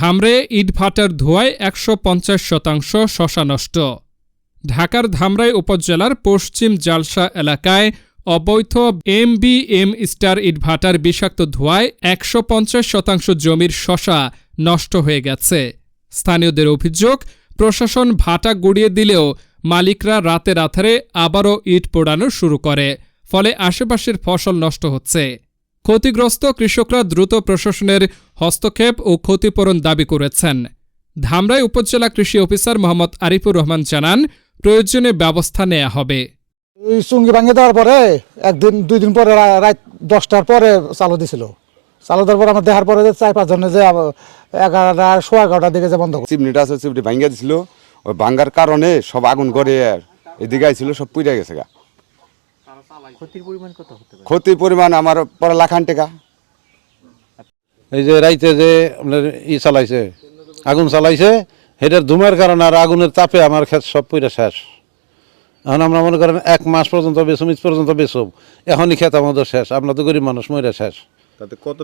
ধামরায় ইটভাটার ধোঁয়ায় ১৫০% শশা নষ্ট। ঢাকার ধামরাই উপজেলার পশ্চিম জালসা এলাকায় অবৈধ MBM স্টার ইটভাটার বিষাক্ত ধোঁয়ায় ১৫০% জমির শশা নষ্ট হয়ে গেছে। স্থানীয়দের অভিযোগ, প্রশাসন ভাটা গুড়িয়ে দিলেও মালিকরা রাতের আধারে আবারও ইট পোড়ানো শুরু করে, ফলে আশেপাশের ফসল নষ্ট হচ্ছে। ক্ষতিগ্রস্ত কৃষকরা দ্রুত প্রশাসনের হস্তক্ষেপ ও ক্ষতিপূরণ দাবি করেছেন। ধামরাই উপজেলা কৃষি অফিসার মোহাম্মদ আরিফুর রহমান জানান, প্রয়োজনীয় ব্যবস্থা নেওয়া হবে। এই চুঙ্গি ভাঙিয়ে দেওয়ার পরে একদিন 2 দিন পরে রাত 10টার পরে চালু দিছিল। চালু দেওয়ার পরে আমার দেখার পরে 4-5 জনে যে 11টার দিকে যে বন্ধ চিমনিটা আছে, চিমনি ভাঙিয়ে দিছিল। ওই ভাঙ্গার কারণে সব আগুন করে এদিকে আইছিল, সব পুড়ে গেছে গা। ক্ষতির পরিমাণ কত হতে পারে? ক্ষতির পরিমাণ আমার পরে লাখান টাকা। এই যে রাইতে যে আপনার চালাইছে, আগুন চালাইছে, এটার ধুমার কারণে আর আগুনের তাপে আমার ক্ষেত সব পুরা শেষ। এখন আমরা মনে করেন 1 মাস পর্যন্ত বেসুম, ঈদ পর্যন্ত বেসুম, এখনই ক্ষেত আমাদের শেষ। আমরা তো গরিব মানুষ, মইরা শেষ। তাতে কত